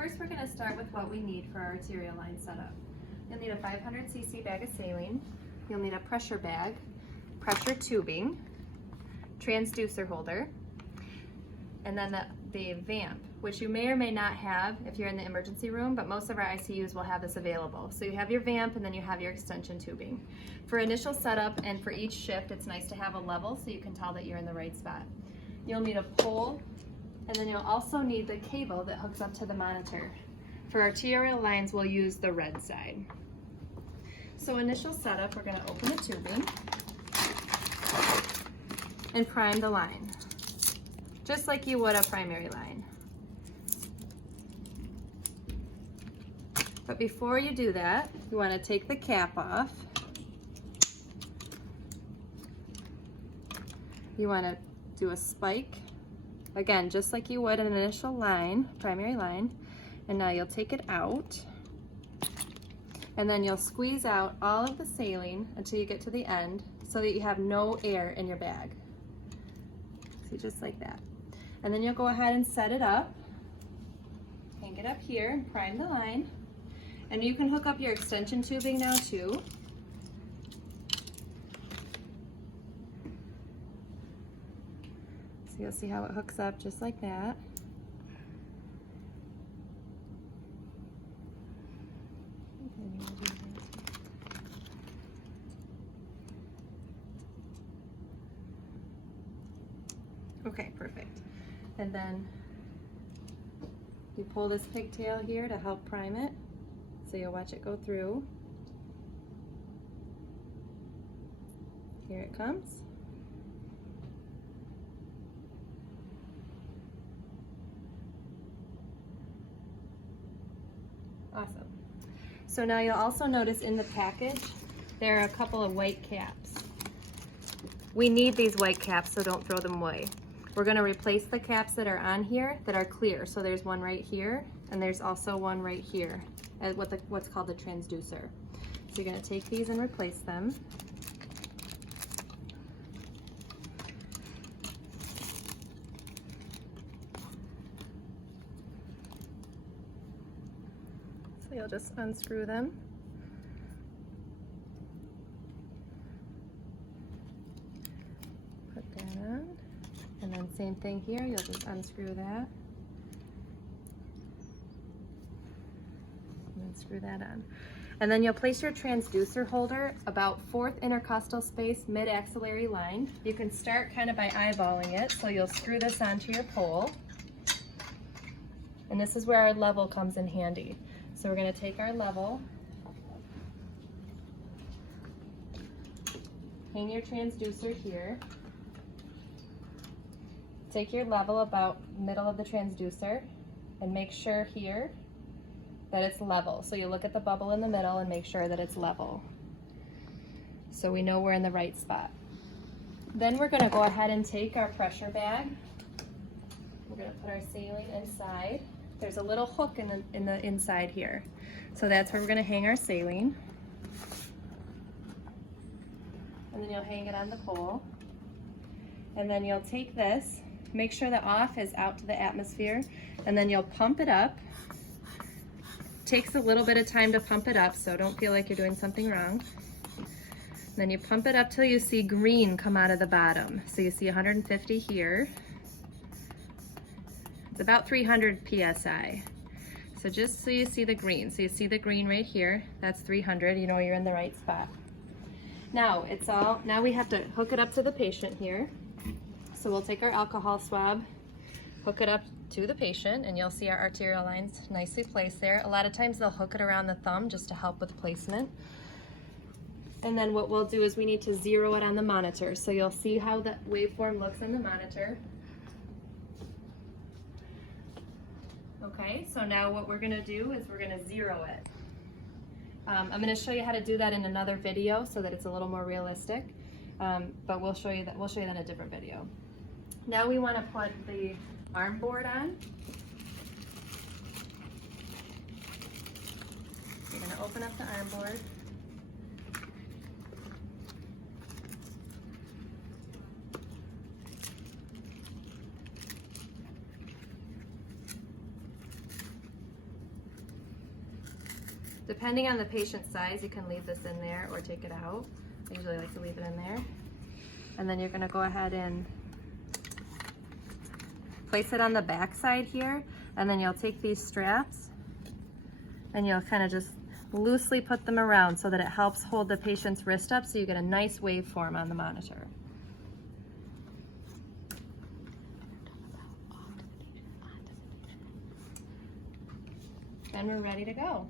first we're going to start with what we need for our arterial line setup. You'll need a 500cc bag of saline, you'll need a pressure bag, pressure tubing, transducer holder, and then the vamp, which you may or may not have if you're in the emergency room, but most of our ICUs will have this available. So you have your vamp and then you have your extension tubing. For initial setup and for each shift, it's nice to have a level so you can tell that you're in the right spot. You'll need a pole, and then you'll also need the cable that hooks up to the monitor. For arterial lines, we'll use the red side. So initial setup, we're gonna open the tubing and prime the line, just like you would a primary line. But before you do that, you wanna take the cap off. You wanna do a spike, again, just like you would an initial line, primary line, and now you'll take it out, and then you'll squeeze out all of the saline until you get to the end so that you have no air in your bag. See, just like that. And then you'll go ahead and set it up, hang it up here, and prime the line, and you can hook up your extension tubing now too. You'll see how it hooks up just like that. Okay, perfect. And then you pull this pigtail here to help prime it. So you'll watch it go through. Here it comes. Awesome. So now you'll also notice in the package, there are a couple of white caps. We need these white caps, so don't throw them away. We're gonna replace the caps that are on here that are clear. So there's one right here, and there's also one right here, at what's called the transducer. So you're gonna take these and replace them. So you'll just unscrew them. Put that on. And then same thing here, you'll just unscrew that. And then screw that on. And then you'll place your transducer holder about 4th intercostal space, mid-axillary line. You can start kind of by eyeballing it. So you'll screw this onto your pole. And this is where our level comes in handy. So we're going to take our level, hang your transducer here, take your level about middle of the transducer, and make sure here that it's level. So you look at the bubble in the middle and make sure that it's level. So we know we're in the right spot. Then we're going to go ahead and take our pressure bag. We're going to put our saline inside. There's a little hook in the inside here. So that's where we're gonna hang our saline. And then you'll hang it on the pole. And then you'll take this, make sure the off is out to the atmosphere, and then you'll pump it up. Takes a little bit of time to pump it up, so don't feel like you're doing something wrong. And then you pump it up till you see green come out of the bottom. So you see 150 here. It's about 300 PSI. So just so you see the green. So you see the green right here, that's 300, you know you're in the right spot. Now we have to hook it up to the patient here. So we'll take our alcohol swab, hook it up to the patient, and you'll see our arterial lines nicely placed there. A lot of times they'll hook it around the thumb just to help with placement. And then what we'll do is we need to zero it on the monitor. So you'll see how the waveform looks on the monitor. Okay, so now what we're gonna do is we're gonna zero it. I'm gonna show you how to do that in another video so that it's a little more realistic, but we'll show you that in a different video. Now we wanna put the arm board on. You're gonna open up the arm board. Depending on the patient's size, you can leave this in there or take it out. I usually like to leave it in there. And then you're gonna go ahead and place it on the back side here, and then you'll take these straps and you'll kind of just loosely put them around so that it helps hold the patient's wrist up so you get a nice waveform on the monitor. And we're ready to go.